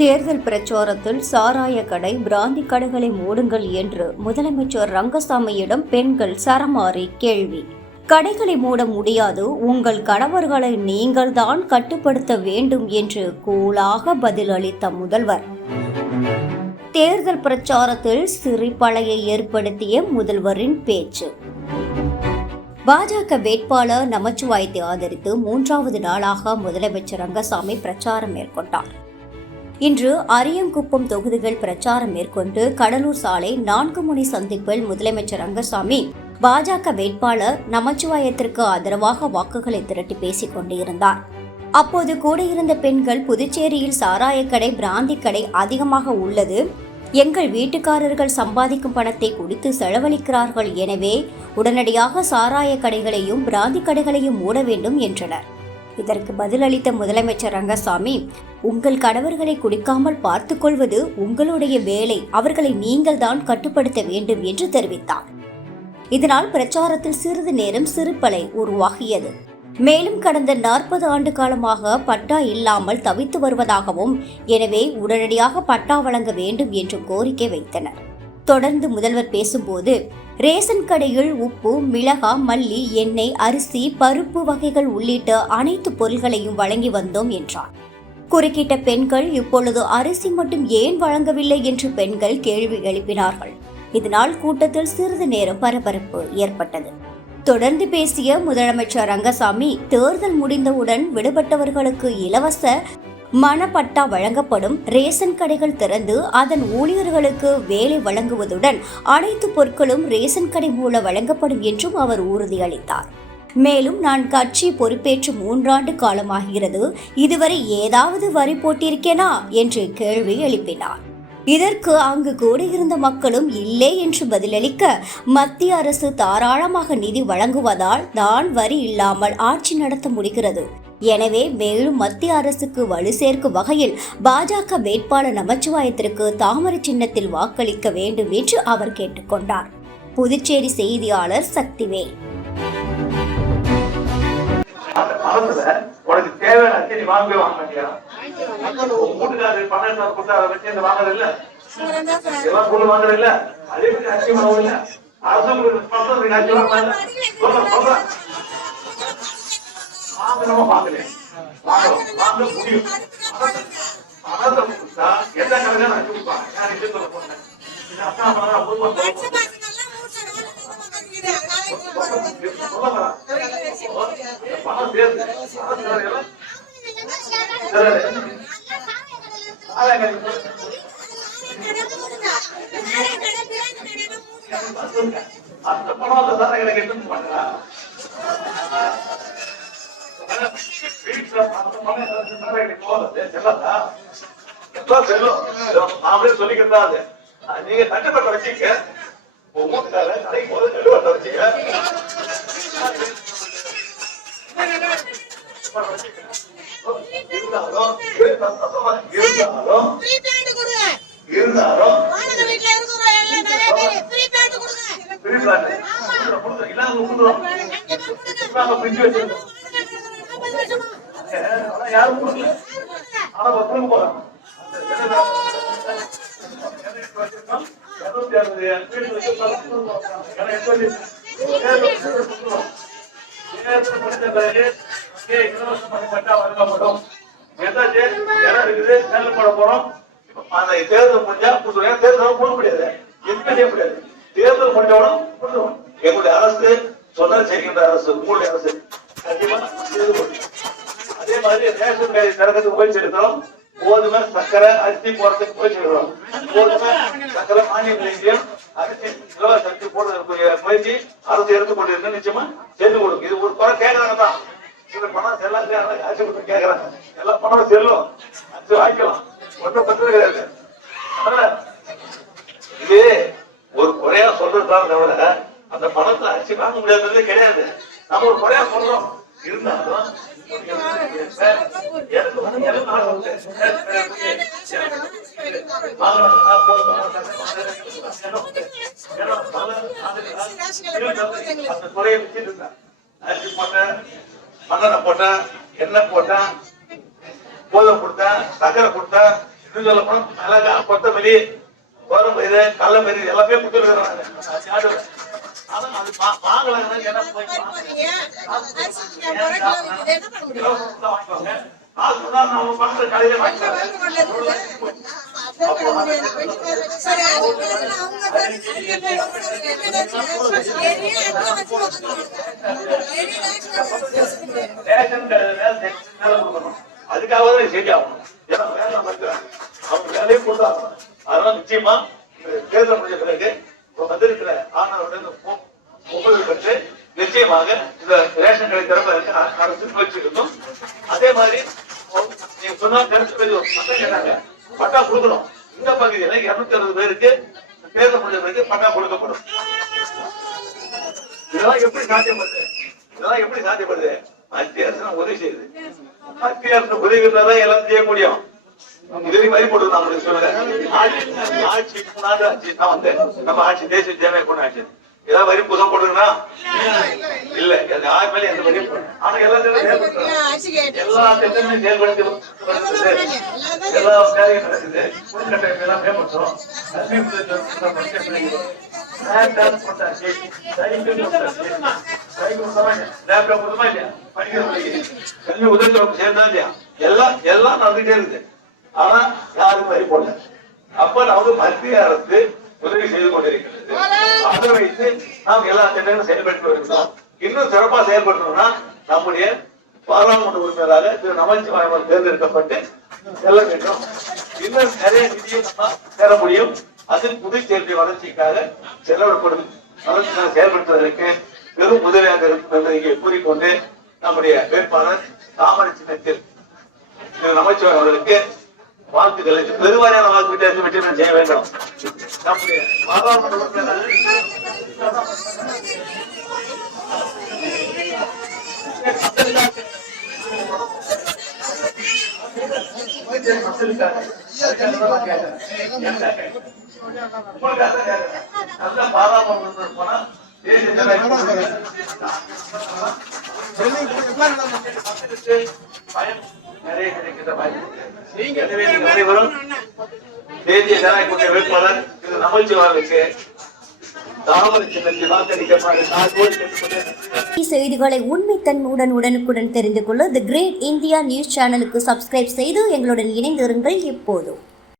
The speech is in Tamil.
தேர்தல் பிரச்சாரத்தில் சாராய கடை, பிராந்தி கடைகளை மூடுங்கள் என்று முதலமைச்சர் ரங்கசாமியிடம் பெண்கள் சரமாரி கேள்வி. கடைகளை மூட முடியாது, உங்கள் கணவர்களை நீங்கள் தான் கட்டுப்படுத்த வேண்டும் என்று கூலாக பதிலளித்த முதல்வர். தேர்தல் பிரச்சாரத்தில் சிரிப்பலையை ஏற்படுத்திய முதல்வரின் பேச்சு. பாஜக வேட்பாளர் நமச்சிவாயத்தை ஆதரித்து 3வது நாளாக முதலமைச்சர் ரங்கசாமி பிரச்சாரம் மேற்கொண்டார். இன்று அரியங்குப்பம் தொகுதிகள் பிரச்சாரம் மேற்கொண்டு கடலூர் சாலை 4 முனை சந்திப்பில் முதலமைச்சர் ரங்கசாமி பாஜக வேட்பாளர் நமச்சிவாயத்திற்கு ஆதரவாக வாக்குகளை திரட்டி பேசிக் கொண்டிருந்தார். அப்போது கூட இருந்த பெண்கள், புதுச்சேரியில் சாராயக்கடை, பிராந்தி கடை அதிகமாக உள்ளது, எங்கள் வீட்டுக்காரர்கள் சம்பாதிக்கும் பணத்தை குடித்து செலவழிக்கிறார்கள், எனவே உடனடியாக சாராய கடைகளையும் பிராந்தி கடைகளையும் மூட வேண்டும் என்றனர். இதற்கு பதிலளித்த முதலமைச்சர் ரங்கசாமி, உங்கள் கணவர்களை குடிக்காமல் பார்த்துக் கொள்வது உங்களுடைய வேலை, அவர்களை நீங்கள் தான் கட்டுப்படுத்த வேண்டும் என்று தெரிவித்தார். இதனால் பிரச்சாரத்தில் சிறிது நேரம் சிரிப்பலை உருவாகியது. மேலும் கடந்த 40 ஆண்டு காலமாக பட்டா இல்லாமல் தவித்து வருவதாகவும், எனவே உடனடியாக பட்டா வழங்க வேண்டும் என்றும் கோரிக்கை வைத்தனர். தொடர்ந்து முதல்வர் பேசும்போது, ரேஷன் கடையில் உப்பு, மிளகா, மல்லி, எண்ணெய், அரிசி, பருப்பு வகைகள் உள்ளிட்ட அனைத்து பொருட்களையும் வழங்கி வந்தோம் என்றார். குறுக்கிட்ட பெண்கள், இப்பொழுது அரிசி மட்டும் ஏன் வழங்கவில்லை என்று பெண்கள் கேள்வி எழுப்பினார்கள். இதனால் கூட்டத்தில் சிறிது நேரம் பரபரப்பு ஏற்பட்டது. தொடர்ந்து பேசிய முதலமைச்சர் ரங்கசாமி, தேர்தல் முடிந்தவுடன் விடுபட்டவர்களுக்கு இலவச மனப்பட்டா வழங்கப்படும், ரேஷன் கடைகள் திறந்து அதன் ஊழியர்களுக்கு வேலை வழங்குவதுடன் அனைத்து பொருட்களும் ரேஷன் கடை மூலம் வழங்கப்படும் என்றும் அவர் உறுதியளித்தார். மேலும், நான் கட்சி பொறுப்பேற்று 3 ஆண்டு காலமாகிறது, இதுவரை ஏதாவது வரி போட்டிருக்கேனா என்று கேள்வி எழுப்பினார். இதற்கு அங்கு கூடியிருந்த மக்களும் இல்லை என்று பதிலளிக்க, மத்திய அரசு தாராளமாக நிதி வழங்குவதால் தான் வரி இல்லாமல் ஆட்சி நடத்த முடிகிறது, எனவே மேலும் மத்திய அரசுக்கு வலு சேர்க்கும் வகையில் பாஜக வேட்பாளர் நமச்சிவாயத்திற்கு தாமரை சின்னத்தில் வாக்களிக்க வேண்டும் என்று அவர் கேட்டுக்கொண்டார். புதுச்சேரி செய்தியாளர் சக்திவேல். உனக்கு தேவையான நீ வாங்கவே வாங்க மாட்டியா? வீட்டுக்காரரு பணம் கொடுத்தா அதை வச்சு இந்த வாங்குறது இல்ல, எல்லாம் பொருள் வாங்குறது இல்ல, அதே மாதிரி அச்சம் ஆகும் இல்ல, அரசு வாங்கணுமா வாங்கல வாங்க முடியும். பணத்தை கொடுத்தா எந்த கடையில அச்சு கொடுப்பாங்க. நான் இது சொல்ல போறேன், இது அப்பா பணம் சேர்ந்து அந்த பணம் சார எனக்கு எடுத்து பண்ணுறா நாமளே சொல்லிக்கிறதா. அது நீங்க கட்டுப்பட்ட வச்சுக்க, வீட்டுக்கார கடைக்கு போது கட்டுப்பட்ட வச்சுக்க, இருந்தாலும் யாரும் ஆனா போறான். தேர்தல் முடிஞ்சா தேர்தல் போட முடியாது, எதுவுமே செய்ய முடியாது. தேர்தல் முடிஞ்சவனும் எங்களுடைய அரசு சொன்ன செய்கின்ற அரசு, உங்களுடைய அரசு கண்டிப்பா. அதே மாதிரி ரேஷன் கடை திறக்கிறதுக்கு முயற்சி எடுக்கிறோம். கோதுமை, சக்கரை, அரிசி போறதுக்கு முயற்சி எடுக்கிறோம். கோதுமை, சக்கரை மானிய நிலையம், அரிசி இலவச அரிசி போடுறதுக்கு முயற்சி அரசு எடுத்துக் கொண்டிருக்கு. நிச்சயமா செய்து கொடுக்கும். இது ஒரு குறை கேட்கறாங்க தான், பணம் எல்லாம் ஆட்சி கொடுத்து கேட்கறாங்க, எல்லா பணமும் செல்லும், அது வாய்க்கலாம், ஒன்றும் பண்றது கிடையாது. இது ஒரு குறையா சொல்றதுதான் தவிர அந்த பணத்தை அரிசி வாங்க முடியாததே கிடையாது. நம்ம ஒரு குறையா சொல்றோம், இருந்தாலும் குறைய வச்சுட்டு இருந்தேன். அரிசி போட்டேன், மண்ணெண்ணெய் போட்டேன், எண்ணெய் போட்டேன், கோதுமை கொடுத்தேன், சக்கரை கொடுத்தேன், இன்னும் சொல்ல போனா மிளகா, கொத்தமல்லி, கோரம்பயிறு, கடலைப்பயிறு எல்லாமே கொடுத்துருக்காங்க. ஆனா அது வாங்கலாங்க. என்ன போய் வாங்குவாங்க. அதுதான் நம்ம பண்ற கடையில அதுக்காக தான் சரியாகும். ஏன்னா வேலை அவங்க வேலையை கொடுத்தாங்க. அதனால நிச்சயமா தேர்தல் முடிஞ்ச பிறகு வந்திருக்கிற ஆணவருடன் ஒப்புதல் பெற்று நிச்சயமாக இந்த ரேஷன் கடை திறமை அரசு முயற்சிக்கணும். அதே மாதிரி நீங்க சொன்னா கேட்டாங்க பட்டா கொடுக்கணும். இந்த பகுதியில 260 பேருக்கு தேர்தல் முடிஞ்ச பிறகு பட்டா கொடுக்கப்படும். இதெல்லாம் எப்படி சாத்தியப்படுது? மத்திய அரசு உதவி செய்யுது. மத்திய அரசு உதவி தான் எல்லாம் செய்ய முடியும். இதே மாதிரி போட்டு நான் சொல்லுங்க. ஆட்சி 3 ஆட்சி தான் வந்து நம்ம ஆட்சி தேசிய ஜனநாயக கொண்டு ஆட்சி ஏதாவது வரி புதம் போடுறா இல்ல யாரு மேல எந்த வரி ஆனா எல்லா திட்டமே செயல்படுத்தி எல்லா வேலையும் நடக்குது. எல்லாம் மேம்படுத்துறோம். கல்வி உதவி சேர்ந்தா இல்லையா எல்லாம் நடந்துட்டே இருக்குது. ஆனா யாரும் வரி போடல. அப்ப நமக்கு மத்திய அரசு உதவி செய்து கொண்டிருக்கிறது. அதை வைத்து நாம் எல்லா திட்டங்களும் செயல்பட்டு வருகிறோம். இன்னும் சிறப்பா செயல்படுறோம்னா நம்முடைய பாராளுமன்ற உறுப்பினராக திரு நமச்சிவாயம் தேர்ந்தெடுக்கப்பட்டு செல்ல வேண்டும். இன்னும் நிறைய நிதியை நம்ம பெற முடியும். அது புதுச்சேரி வளர்ச்சிக்காக செலவிடப்படும் வளர்ச்சிக்காக செயல்படுத்துவதற்கு பெரும் உதவியாக இருக்கும் என்பதை இங்கே கூறிக்கொண்டு நம்முடைய வேட்பாளர் தாமரை சின்னத்தில் திரு நமச்சிவாயம் அவர்களுக்கு வாக்குகளை பெருவாரியான வாக்கு வித்தியாசம் வெற்றி செய்ய வேண்டும். நம்முடைய பாராளுமன்ற உறுப்பினர் நல்ல பாராளுமன்ற உறுப்பினர் போனா தேசிய ஜனநாயக பயம் நிறைய கிடைக்கின்ற அனைவரும் தேசிய ஜனநாயக வேட்பாளர் திரு நமச்சிவாயனுக்கு தாமரை சின்னத்தில் வாக்களிக்க செய்திகளை உண்மைத்தன்மையுடன் உடனுக்குடன் தெரிந்து கொள்ள தி கிரேட் இந்தியா நியூஸ் சேனலுக்கு சப்ஸ்கிரைப் செய்து எங்களுடன் இணைந்திருங்கள். எப்போதும்